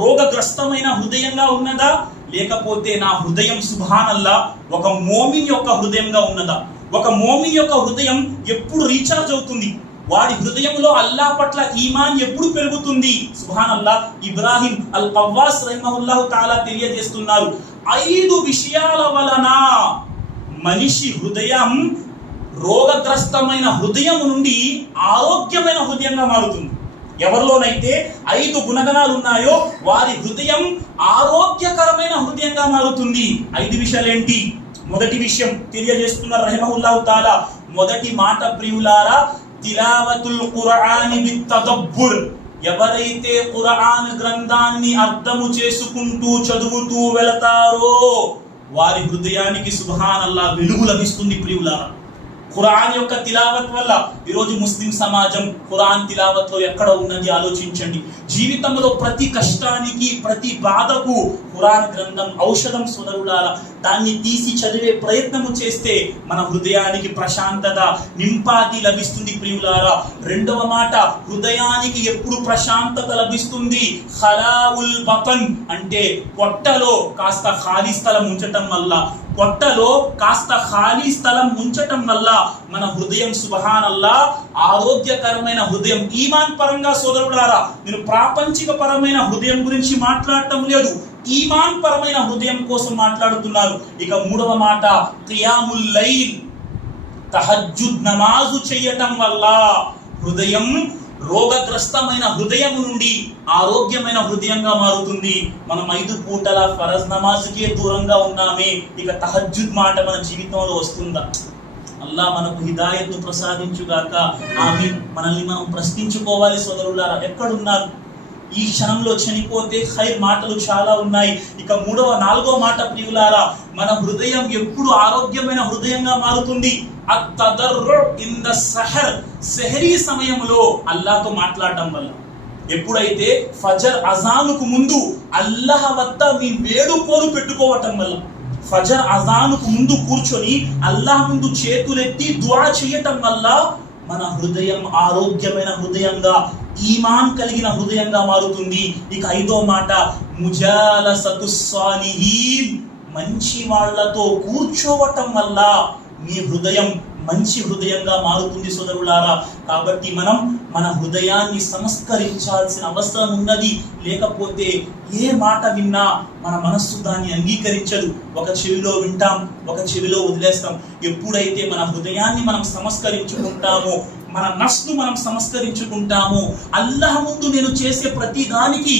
రోగగ్రస్తమైన హృదయంగా ఉన్నదా, లేకపోతే నా హృదయం సుబ్హానల్లా ఒక మోమిన్ యొక్క హృదయంగా ఉన్నదా? ఒక మోమిన్ యొక్క హృదయం ఎప్పుడు రీఛార్జ్ అవుతుంది? వాడి హృదయంలో అల్లా పట్ల ఈమాన్ ఎప్పుడు పెరుగుతుంది? సుబ్హానల్లా. ఇబ్రాహిం అల్ ఖవ్వాస్ రహిమహుల్లాహు తాలా తెలియజేస్తున్నారు, 5 విషయాల వలన మనిషి హృదయం రోగగ్రస్తమైన హృదయం నుండి ఆరోగ్యమైన హృదయంగా మారుతుంది. ఎవరిలోనైతే 5 గుణగణాలు ఉన్నాయో వారి హృదయం ఆరోగ్యకరమైన హృదయంగా మారుతుంది. 5 విషయాలు ఏంటి? మొదటి విషయం తెలియజేస్తున్నారు రహిమహుల్లాహు తాలా, మొదటి మాట ప్రియులారా, తిలావతుల్ ఖురాని బిత్తదబ్బుర్. ఎవరైతే ఖురాన్ గ్రంథాన్ని అర్థము చేసుకుంటూ చదువుతూ వెళతారో వారి హృదయానికి సుబ్హానల్లా వెలుగు లభిస్తుంది. ప్రియులారా, ఖురాన్ యొక్క తిలావత్ వల్ల ఈరోజు ముస్లిం సమాజం ఖురాన్ తిలావత్ లో ఎక్కడ ఉన్నది ఆలోచించండి. జీవితంలో ప్రతి కష్టానికి, ప్రతి బాధకు ఖురాన్ గ్రంథం ఔషధం సోదరులారా. దాన్ని తీసి చదివే ప్రయత్నము చేస్తే మన హృదయానికి ప్రశాంతత, నింపాది లభిస్తుంది. ప్రియులారా, రెండవ మాట, హృదయానికి ఎప్పుడు ప్రశాంతత లభిస్తుంది? ఖలాఉల్ బతన్ అంటే పొట్టలో కాస్త ఖాళీ స్థలం ఉంచటం వల్ల, పొట్టలో కాస్త ఖాళీ స్థలం ఉంచటం వల్ల మన హృదయం సుబ్హానల్లా ఆరోగ్యకరమైన హృదయం. ఈమాన్ పరంగా సోదరులారా, నేను ప్రాపంచిక పరమైన హృదయం గురించి మాట్లాడటం లేదు, ఈమాన్ పరమైన హృదయం కోసం మాట్లాడుతున్నారు. ఇక మూడవ మాట, ఖియాముల్ లైల్, తహజ్జుద్ నమాజు చేయటం వల్ల హృదయం రోగగ్రస్తమైన హృదయం నుండి ఆరోగ్యమైన హృదయంగా మారుతుంది. మనం 5 పూటల ఫరజ్ నమాజ్కే దూరంగా ఉన్నామే, ఇక తహజ్జుద్ మాట మన జీవితంలో వస్తుందా? అల్లా మనకు హిదాయత్ను ప్రసాదించుగాక. ఆమీన్. మనల్ని మనం ప్రశ్నించుకోవాలి సోదరులారా, ఎక్కడున్నారు? ఈ క్షణంలో చనిపోతే ఖైర్ మాటలు చాలా ఉన్నాయి. ఇక 4వ మాట ప్రియులారా, మన హృదయం ఎప్పుడు ఆరోగ్యమైన హృదయంగా మారుతుంది? అత్తదర్రు ఇన్ ద సహర్, సెహరీ సమయంలో అల్లాహ్తో మాట్లాడటం వల్ల. ఎప్పుడైతే ఫజర్ అజానుకు ముందు అల్లాహ్ వద్ద మీ వేడుకోలు పెట్టుకోవటం వల్ల, ఫజర్ అజానుకు ముందు కూర్చొని అల్లాహ్ ముందు చేతులెత్తి దుఆ చేయటం వల్ల మన హృదయం ఆరోగ్యమైన హృదయంగా, ఈమాన్ కలిగిన హృదయంగా మారుతుంది. ఇక 5వ మాట, ముజాలసతుస్ సాలిహీన్, మంచి వాళ్ళతో కూర్చోవటం వల్ల మీ హృదయం మంచి హృదయంగా మారుతుంది సోదరులారా. కాబట్టి మనం మన హృదయాన్ని సంస్కరించాల్సిన అవసరం ఉన్నది. లేకపోతే ఏ మాట విన్నా మన మనస్సు దాన్ని అంగీకరించదు. ఒక చెవిలో వింటాం, ఒక చెవిలో వదిలేస్తాం. ఎప్పుడైతే మన హృదయాన్ని మనం సంస్కరించుకుంటామో, మన నఫ్స్ను మనం సంస్కరించుకుంటామో, అల్లాహ్ ముందు నేను చేసే ప్రతి దానికి